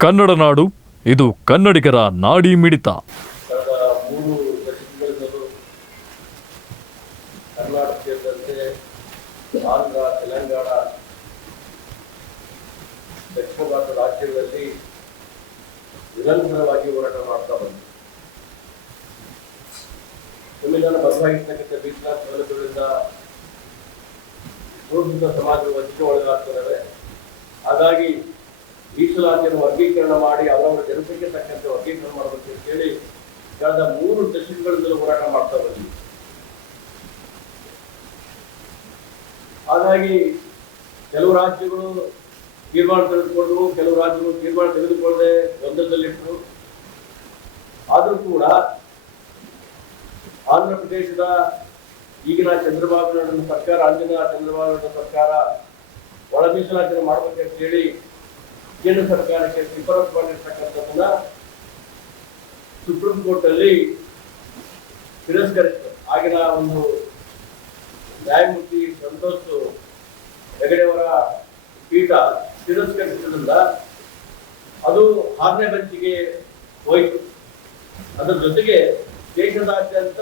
ಕನ್ನಡ ನಾಡು, ಇದು ಕನ್ನಡಿಗರ ನಾಡಿ ಮಿಡಿತ. ಆಂಧ್ರ ತೆಲಂಗಾಣ ದಕ್ಷಿಣ ಭಾರತ ರಾಜ್ಯಗಳಲ್ಲಿ ನಿರಂತರವಾಗಿ ಹೋರಾಟ ಮಾಡ್ತಾ ಬಂತು ಸಂವಿಧಾನ ಬಸವಾಗಿರ್ತಕ್ಕಂಥ ಮೀಸಲಾತಿ ಸೌಲಭ್ಯಗಳಿಂದ ಸಮಾಜ ಒಳಗಾಗ್ತಿದ್ದಾವೆ ಹಾಗಾಗಿ ಮೀಸಲಾತಿಯನ್ನು ವರ್ಗೀಕರಣ ಮಾಡಿ ಅವರವರ ಜನಸಂಖ್ಯೆ ತಕ್ಕಂತೆ ವರ್ಗೀಕರಣ ಮಾಡಬೇಕು ಅಂತ ಹೇಳಿ ಕಳೆದ ಮೂರು ದಶಕಗಳಿಂದಲೂ ಹೋರಾಟ ಮಾಡ್ತಾ ಬಂದಿ ಹಾಗಾಗಿ ಕೆಲವು ರಾಜ್ಯಗಳು ತೀರ್ಮಾನ ತೆಗೆದುಕೊಂಡು ಕೆಲವು ರಾಜ್ಯಗಳು ತೀರ್ಮಾನ ತೆಗೆದುಕೊಳ್ಳದೆ ಗೊಂದಲದಲ್ಲಿಟ್ಟರು ಆದರೂ ಕೂಡ ಆಂಧ್ರ ಪ್ರದೇಶದ ಈಗಿನ ಚಂದ್ರಬಾಬು ನಾಯ್ಡು ಸರ್ಕಾರ, ಅಂದಿನ ಚಂದ್ರಬಾಬು ನಾಯ್ಡು ಸರ್ಕಾರ ಒಳ ಮೀಸಲಾತಿಯನ್ನು ಮಾಡಬೇಕಂತ ಹೇಳಿ ಕೇಂದ್ರ ಸರ್ಕಾರಕ್ಕೆ ಶಿಫಾರಸು ಮಾಡಿರ್ತಕ್ಕಂಥದ್ದನ್ನ ಸುಪ್ರೀಂ ಕೋರ್ಟ್ ಅಲ್ಲಿ ತಿರಸ್ಕರಿಸಿತು. ಆಗಿನ ಒಂದು ನ್ಯಾಯಮೂರ್ತಿ ಸಂತೋಷ್ ಹೆಗಡೆಯವರ ಪೀಠ ತಿರಸ್ಕರಿಸಿದ್ರಿಂದ ಅದು ಆರನೇ ಬೆಂಚಿಗೆ ಹೋಯಿತು. ಅದರ ಜೊತೆಗೆ ದೇಶದಾದ್ಯಂತ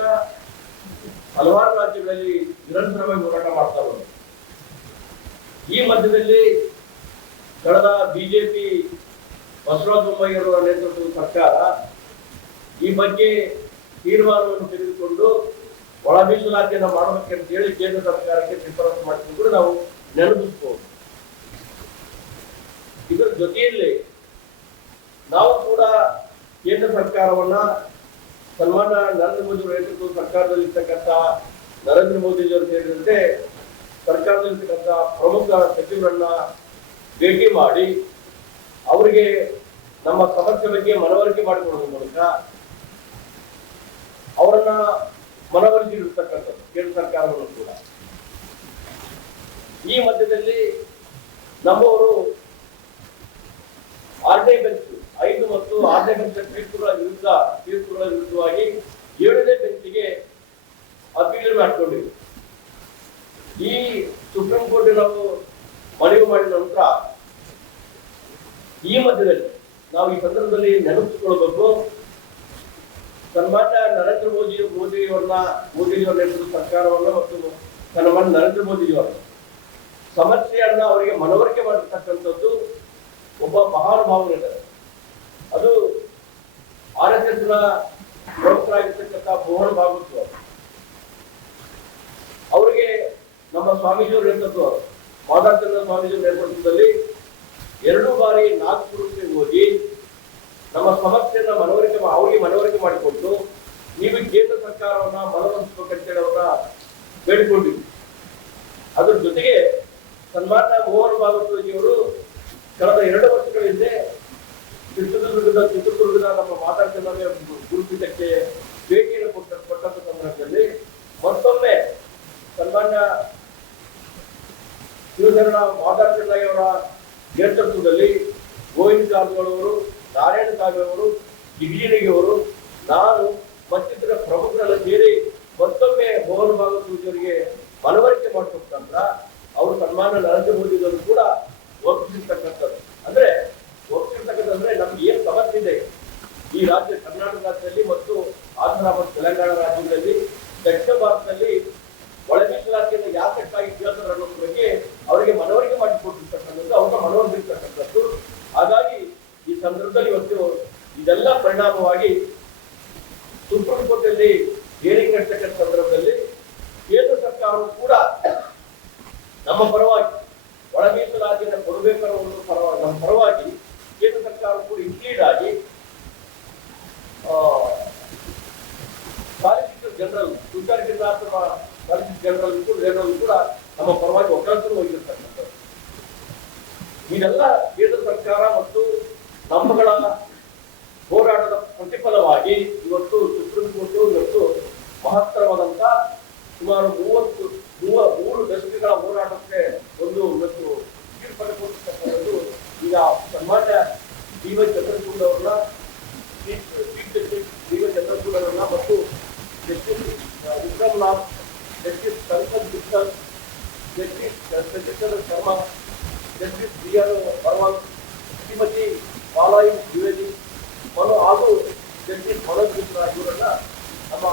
ಹಲವಾರು ರಾಜ್ಯಗಳಲ್ಲಿ ನಿರಂತರವಾಗಿ ಹೋರಾಟ ಮಾಡ್ತಾ ಬಂದರು ಈ ಮಧ್ಯದಲ್ಲಿ ಕಳೆದ ಬಿಜೆಪಿ ಬಸವರಾಜ ಬೊಮ್ಮಾಯಿಯವರ ನೇತೃತ್ವದ ಸರ್ಕಾರ ಈ ಬಗ್ಗೆ ತೀರ್ಮಾನವನ್ನು ತೆಗೆದುಕೊಂಡು ಒಳ ಮೀಸಲಾತಿಯನ್ನು ಅಂತ ಹೇಳಿ ಕೇಂದ್ರ ಸರ್ಕಾರಕ್ಕೆ ಶಿಫಾರಸು ಮಾಡಿದ್ದು ಕೂಡ ನಾವು ನೆನಪಿಸಬಹುದು ಇದರ ಜೊತೆಯಲ್ಲಿ ನಾವು ಕೂಡ ಕೇಂದ್ರ ಸರ್ಕಾರವನ್ನ ಸನ್ಮಾನ ನರೇಂದ್ರ ಮೋದಿ ನೇತೃತ್ವದ ಸರ್ಕಾರದಲ್ಲಿ ಇರ್ತಕ್ಕಂತಹ ನರೇಂದ್ರ ಮೋದಿಜಿಯವರು ಸೇರಿದಂತೆ ಸರ್ಕಾರದಲ್ಲಿರ್ತಕ್ಕಂಥ ಪ್ರಮುಖ ಸಚಿವರನ್ನ ಭೇಟಿ ಮಾಡಿ ಅವರಿಗೆ ನಮ್ಮ ಸಮಸ್ಯೆ ಬಗ್ಗೆ ಮನವರಿಕೆ ಮಾಡಿಕೊಡುವ ಮೂಲಕ ಅವರನ್ನ ಮನವೊಲಿಸಿರ್ತಕ್ಕಂಥದ್ದು ಕೇಂದ್ರ ಸರ್ಕಾರವನ್ನು ಕೂಡ. ಈ ಮಧ್ಯದಲ್ಲಿ ನಮ್ಮವರು ಆರನೇ ಬೆಂಚ್ ಐದು ಮತ್ತು ಆರನೇ ಬೆಂಚ್ ತೀರ್ಪುಗಳ ವಿರುದ್ಧ ತೀರ್ಪುಗಳ ವಿರುದ್ಧವಾಗಿ ಏಳನೇ ಬೆಂಚಿಗೆ ಅಪೀಲ್ ಮಾಡಿಕೊಂಡಿವಿ ಈ ಸುಪ್ರೀಂ ಕೋರ್ಟ್ ನಾವು ಮನವಿ ಮಾಡಿದ ನಂತರ ಈ ಮಧ್ಯದಲ್ಲಿ ನಾವು ಈ ಸಂದರ್ಭದಲ್ಲಿ ನೆನಪಿಸಿಕೊಳ್ಬೇಕು ಸನ್ಮಾನ್ಯ ನರೇಂದ್ರ ಮೋದಿ ಮೋದಿಯವರನ್ನ, ಮೋದಿಯವರ ನೇತೃತ್ವದ ಸರ್ಕಾರವನ್ನ ಮತ್ತು ಸನ್ಮಾನ್ಯ ನರೇಂದ್ರ ಮೋದಿಯವರ ಸಮಸ್ಯೆಯನ್ನ ಅವರಿಗೆ ಮನವರಿಕೆ ಮಾಡಿರ್ತಕ್ಕಂಥದ್ದು ಒಬ್ಬ ಮಹಾನುಭಾವನಿದ್ದಾರೆ ಅದು ಆರ್ ಎಸ್ ಎಸ್ ಪ್ರಮುಖರಾಗಿರ್ತಕ್ಕಂಥ ಮೋಹನ್ ಭಾಗವತ್ ಅವರು. ಅವರಿಗೆ ನಮ್ಮ ಸ್ವಾಮೀಜಿಯವರು ನೇತೃತ್ವ ಮಾದಾಚಂದ್ರ ಸ್ವಾಮೀಜಿಯವರ ನೇತೃತ್ವದಲ್ಲಿ ಎರಡು ಬಾರಿ ನಾಗ್ಪುರಕ್ಕೆ ಹೋಗಿ ನಮ್ಮ ಸಮಸ್ಯೆಯನ್ನ ಮನವರಿಕೆ ಅವರಿಗೆ ಮನವರಿಕೆ ಮಾಡಿಕೊಟ್ಟು ನೀವು ಕೇಂದ್ರ ಸರ್ಕಾರವನ್ನ ಮನವೊಲಿಸಬೇಕಂತೇಳಿ ಅವರ ಬೇಡಿಕೊಂಡಿದ್ವಿ. ಅದ್ರ ಜೊತೆಗೆ ಸನ್ಮಾನ್ಯ ಮೋಹನ್ ಭಾಗವತಜಿಯವರು ಕಳೆದ ಎರಡು ವರ್ಷಗಳ ಹಿಂದೆ ಚಿತ್ರದುರ್ಗದ ಚಿತ್ರದುರ್ಗದ ನಮ್ಮ ಮಾತಾಡ್ತಿದ್ದಾರೆ ಗುರುಪೀಠಕ್ಕೆ ಭೇಟಿಯನ್ನು ಕೊಟ್ಟ ಕೊಟ್ಟಂತ ಸಂದರ್ಭದಲ್ಲಿ ಮತ್ತೊಮ್ಮೆ ಸನ್ಮಾನ್ಯ ಶಿವಶರಣ ಮಾತಾಡ್ತಿದ್ದವರ ನೇತೃತ್ವದಲ್ಲಿ ಗೋವಿಂದ ಕಾರಜೋಳ ಅವರು ನಾರಾಯಣ ಕಾವ್ಯ ಅವರು ನಾನು ಮತ್ತಿತರ ಪ್ರಮುಖರೆಲ್ಲ ಸೇರಿ ಮತ್ತೊಮ್ಮೆ ಮೋಹನ್ ಭಾಗವತ್ ಅವರಿಗೆ ಮನವರಿಕೆ ಮಾಡಿಕೊಟ್ಟಂತ ಅವರು ಸನ್ಮಾನ ನರೇಂದ್ರ ಮೋದಿ ಅವರು ಕೂಡ ಒಪ್ಪಿಸಿರ್ತಕ್ಕಂಥದ್ದು. ಅಂದ್ರೆ ಒಪ್ಪಿಸಿರ್ತಕ್ಕಂಥ ಅಂದ್ರೆ ನಮ್ಗೆ ಏನ್ ಸಮಸ್ಯೆ ಇದೆ ಈ ರಾಜ್ಯ ಕರ್ನಾಟಕ ರಾಜ್ಯದಲ್ಲಿ ಮತ್ತು ಆಂಧ್ರ ಮತ್ತು ತೆಲಂಗಾಣ ರಾಜ್ಯದಲ್ಲಿ ದಕ್ಷಿಣ ಭಾರತದಲ್ಲಿ ಒಳ ಮೀಸಲಾತಿಯನ್ನು ಯಾತಕ್ಕಾಗಿ ಕೇಳ್ತಾರೆ ಅನ್ನೋದ್ರ ಬಗ್ಗೆ ಅವರಿಗೆ ಮನವರಿಕೆ ಮಾಡಿಕೊಟ್ಟಿರ್ತಕ್ಕಂಥದ್ದು ಅವ್ರನ್ನ ಮನವೊಲಿಸಿರ್ತಕ್ಕಂಥದ್ದು ಹಾಗಾಗಿ ಈ ಸಂದರ್ಭದಲ್ಲಿ ಇವತ್ತು ಇದೆಲ್ಲ ಪರಿಣಾಮವಾಗಿ ಸುಪ್ರೀಂ ಕೋರ್ಟ್ ಅಲ್ಲಿ ಹೇರಿಂಗ್ ನಡ್ತಕ್ಕಂಥ ಸಂದರ್ಭದಲ್ಲಿ ಕೇಂದ್ರ ಸರ್ಕಾರವು ಕೂಡ ನಮ್ಮ ಪರವಾಗಿ ಒಳ ಮೀಸಲಾತಿಯನ್ನು ಕೊಡಬೇಕನ್ನೋ ಒಂದು ಪರವಾಗಿ ನಮ್ಮ ಪರವಾಗಿ ಕೇಂದ್ರ ಸರ್ಕಾರ ಕೂಡ ಆಗಿ solicitor general Tushar Girinath solicitor general general ಕೂಡ ನಮ್ಮ ಪರವಾಗಿ ಒಕ್ಕಲಿಸಲು ಹೋಗಿರ್ತಕ್ಕಂಥದ್ದು ಇದೆಲ್ಲ ಕೇಂದ್ರ ಸರ್ಕಾರ ಮತ್ತು ನಮ್ಮಗಳ ಹೋರಾಟದ ಪ್ರತಿಫಲವಾಗಿ ಇವತ್ತು ಸುಪ್ರೀಂ ಕೋರ್ಟ್ ಇವತ್ತು ಮಹತ್ತರವಾದಂತ ಸುಮಾರು ಮೂವತ್ತು, ಮೂವ, ಮೂರು ದಶಕಗಳ ಹೋರಾಟಕ್ಕೆ ಒಂದು ಇವತ್ತು ತೀರ್ಪನ್ನು ಕೊಟ್ಟಿರ್ತಕ್ಕಂಥದ್ದು ಈಗ ಸನ್ಮಾನ್ಯ ಡಿ ವೈ ಚಂದ್ರಚೂಡ್ ಅವರನ್ನ, chief justice D Y Chandrachud ಅವರನ್ನ ಮತ್ತು ಜಸ್ಟಿಸ್ ವಿಕ್ರಮ್ನಾಥ್ ಜಸ್ಟಿಸ್ ಸಂಸದ್ ಬಿಟ್ಟಲ್ justice Shashichandra Sharma, justice B R Parwal Shrimati Bala Y Dwivedi Manu ಹಾಗೂ ಜಗದೀಶ್ ಮನೋಜ್ ಇವರನ್ನ ನಮ್ಮ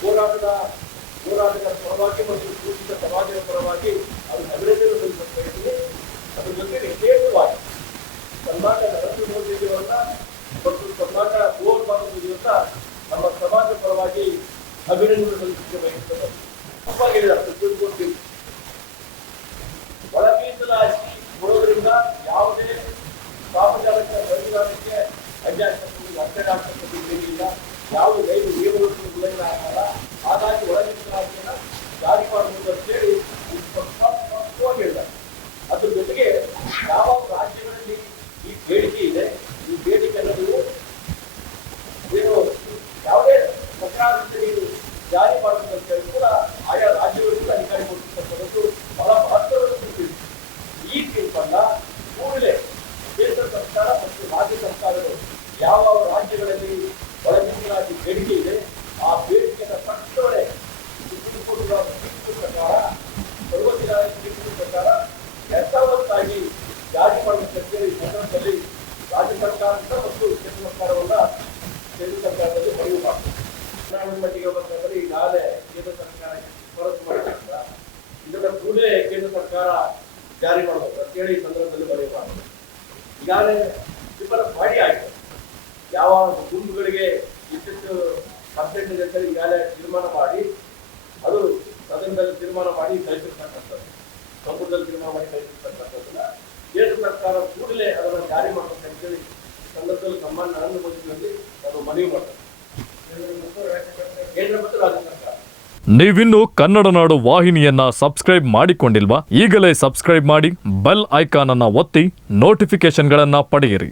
ಹೋರಾಟದ ಹೋರಾಟದ ಪರವಾಗಿ ಮತ್ತು ಸೂಚಿತ ಸಮಾಜದ ಪರವಾಗಿ ಅದು ಅಭಿನಂದನೆ ಸಲ್ಲಿಸ್ತಾ ಇದ್ದೀನಿ ಅದ್ರ ಜೊತೆಗೆ ವಿಶೇಷವಾಗಿ ಕರ್ನಾಟಕ ನರೇಂದ್ರ ಮೋದಿಯವರನ್ನ ಮತ್ತು ಕರ್ನಾಟಕ ಗೋಲ್ ಮಾಡುವಂತ ನಮ್ಮ ಸಮಾಜದ ಪರವಾಗಿ ಅಭಿನಂದನೆ ಸಲ್ಲಿಸಲಿಕ್ಕೆ ತುಂಬ ತಪ್ಪಾಗಿದೆ ಸುಪ್ರೀಂ ಕೋರ್ಟ್ ತೀರ್ಪು. ಒಳ ಮೀಸಲಾತಿ ಕೊಡೋದ್ರಿಂದ ಯಾವುದೇ ಸಾರ್ವಜನಿಕ ಸಂವಿಧಾನಕ್ಕೆ ಅಡ್ಡಾಡ್ತಕ್ಕಂಥ ಅಡ್ಡಾಡ್ತಕ್ಕಂಥ ಏನಿಲ್ಲ ಯಾವುದೇ ರೈಲು ನಿಯಮಗಳು ಆಗಲ್ಲ. ಹಾಗಾಗಿ ಒಳಗಿನ ಜಾರಿ ಮಾಡಬಹುದು ಅಂತೇಳಿ ಹೇಳಿದ್ದಾರೆ. ಅದ್ರ ಜೊತೆಗೆ ಯಾವ ರಾಜ್ಯಗಳಲ್ಲಿ ಈ ಬೇಡಿಕೆ ಇದೆ? ಈ ಬೇಡಿಕೆ ಅನ್ನೋದು ಏನು ಯಾವುದೇ ಸರ್ಕಾರದಿಂದ ನೀವು ಜಾರಿ ಮಾಡಬೇಕು ಅಂತ ಹೇಳಿ ಕೂಡ ಆಯಾ ರಾಜ್ಯಗಳಿಗೂ ಅಧಿಕಾರಿ ಕೊಡ್ತಕ್ಕಂಥದ್ದು ಬಹಳ ಮಹತ್ವದ. ಈ ತೀರ್ಪನ್ನ ಕೂಡಲೇ ಕೇಂದ್ರ ಸರ್ಕಾರ ಮತ್ತು ರಾಜ್ಯ ಸರ್ಕಾರಗಳು ಯಾವ ರಾಜ್ಯಗಳಲ್ಲಿ ಒಳ ಮೀಸಲಾತಿ ಬೇಡಿಕೆ ಇದೆ. ಆ ಬೇಡಿಕೆಯ ತಕ್ಷಣವೇ ಸುಪ್ರೀಂ ಕೋರ್ಟ್ಗಳ ತೀರ್ಪು ಪ್ರಕಾರ ಪ್ರಕಾರ ಯಥಾವತ್ತಾಗಿ ಜಾರಿ ಮಾಡಬೇಕಂತ ಈ ಸಂದರ್ಭದಲ್ಲಿ ರಾಜ್ಯ ಸರ್ಕಾರದ ಮತ್ತು ಕೇಂದ್ರ ಸರ್ಕಾರವನ್ನ ಕೇಂದ್ರ ಸರ್ಕಾರದಲ್ಲಿ ಮನವಿ ಮಾಡ್ತಾರೆ ಚುನಾವಣೆ ಮಟ್ಟಿಗೆ ಬಂದ್ರೆ ಈಗಾಗಲೇ ಕೇಂದ್ರ ಸರ್ಕಾರ ಶಿಫಾರಸು ಮಾಡಿದ್ರಿಂದ ಇದನ್ನ ಕೂಡಲೇ ಕೇಂದ್ರ ಸರ್ಕಾರ ಜಾರಿ ಮಾಡಬೇಕು ಅಂತೇಳಿ ಈ ಸಂದರ್ಭದಲ್ಲಿ ಮನವಿ ಮಾಡ್ತಾರೆ ಈಗಾಗಲೇ ಶಿಫಾರಸು ಮಾಡಿ ಆಗಿದೆ ಯಾವ ಗುಂಪುಗಳಿಗೆ ಎಷ್ಟೆಷ್ಟು ಇದೆ ಅಂತ ಈಗಾಗಲೇ ತೀರ್ಮಾನ ಮಾಡಿ, ಅದು ಸದನದಲ್ಲಿ ತೀರ್ಮಾನ ಮಾಡಿ ಕಳಿಸಿರ್ತಕ್ಕಂಥದ್ದು. ಸಂಪುಟದಲ್ಲಿ ತೀರ್ಮಾನ ಮಾಡಿ ಕಳಿಸಿರ್ತಕ್ಕಂಥದ್ದನ್ನ ಕೇಂದ್ರ ಸರ್ಕಾರ ಕೂಡಲೇ ಅದನ್ನು ಜಾರಿ ಮಾಡಬೇಕು ಅಂತೇಳಿ ಸಂದರ್ಭದಲ್ಲಿ ಸನ್ಮಾನ್ಯ ನರೇಂದ್ರ ಮೋದಿಗಳಲ್ಲಿ ನಾನು ಮನವಿ ಮಾಡ್ತೇನೆ. ಕೇಂದ್ರ ಮತ್ತು ರಾಜ್ಯ ಸರ್ಕಾರ. ನೀವಿನ್ನು ಕನ್ನಡ ನಾಡು ವಾಹಿನಿಯನ್ನ ಸಬ್ಸ್ಕ್ರೈಬ್ ಮಾಡಿಕೊಂಡಿಲ್ವಾ? ಈಗಲೇ ಸಬ್ಸ್ಕ್ರೈಬ್ ಮಾಡಿ, ಬೆಲ್ ಐಕಾನ್ ಅನ್ನ ಒತ್ತಿ ನೋಟಿಫಿಕೇಶನ್ಗಳನ್ನ ಪಡೆಯಿರಿ.